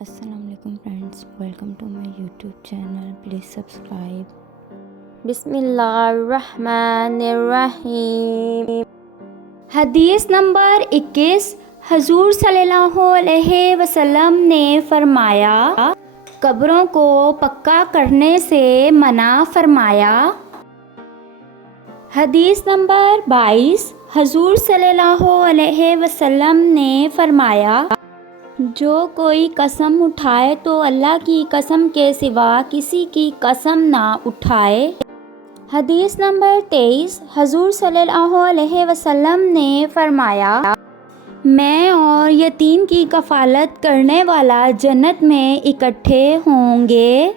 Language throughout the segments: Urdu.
السلام علیکم friends, welcome to my YouTube channel. Please subscribe. بسم اللہ الرحمن الرحیم. حدیث نمبر 21. حضور صلی اللہ علیہ وسلم نے فرمایا، قبروں کو پکا کرنے سے منع فرمایا. حدیث نمبر 22. حضور صلی اللہ علیہ وسلم نے فرمایا، جو کوئی قسم اٹھائے تو اللہ کی قسم کے سوا کسی کی قسم نہ اٹھائے. حدیث نمبر 23. حضور صلی اللہ علیہ وسلم نے فرمایا، میں اور یتیم کی کفالت کرنے والا جنت میں اکٹھے ہوں گے.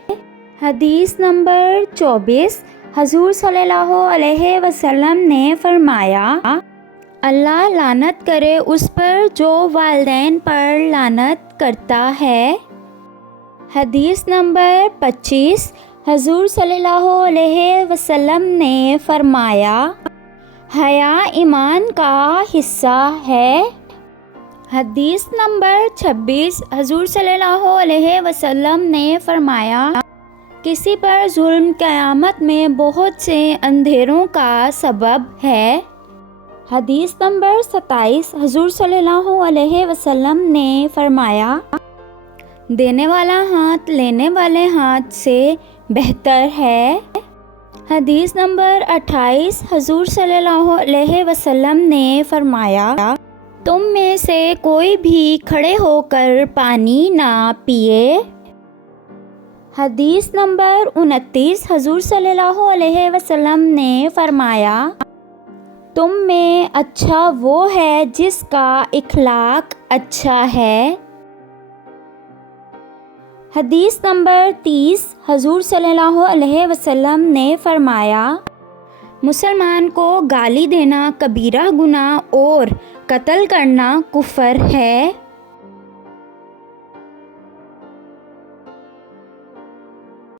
حدیث نمبر 24. حضور صلی اللہ علیہ وسلم نے فرمایا، اللہ لعنت کرے اس پر جو والدین پر لعنت کرتا ہے. حدیث نمبر 25. حضور صلی اللہ علیہ وسلم نے فرمایا، حیا ایمان کا حصہ ہے. حدیث نمبر 26. حضور صلی اللہ علیہ وسلم نے فرمایا، کسی پر ظلم قیامت میں بہت سے اندھیروں کا سبب ہے. حدیث نمبر 27. حضور صلی اللہ علیہ وسلم نے فرمایا، دینے والا ہاتھ لینے والے ہاتھ سے بہتر ہے. حدیث نمبر 28. حضور صلی اللہ علیہ وسلم نے فرمایا، تم میں سے کوئی بھی کھڑے ہو کر پانی نہ پیے. حدیث نمبر 29. حضور صلی اللہ علیہ وسلم نے فرمایا، تم میں اچھا وہ ہے جس کا اخلاق اچھا ہے. حدیث نمبر 30. حضور صلی اللہ علیہ وسلم نے فرمایا، مسلمان کو گالی دینا کبیرہ گناہ اور قتل کرنا کفر ہے.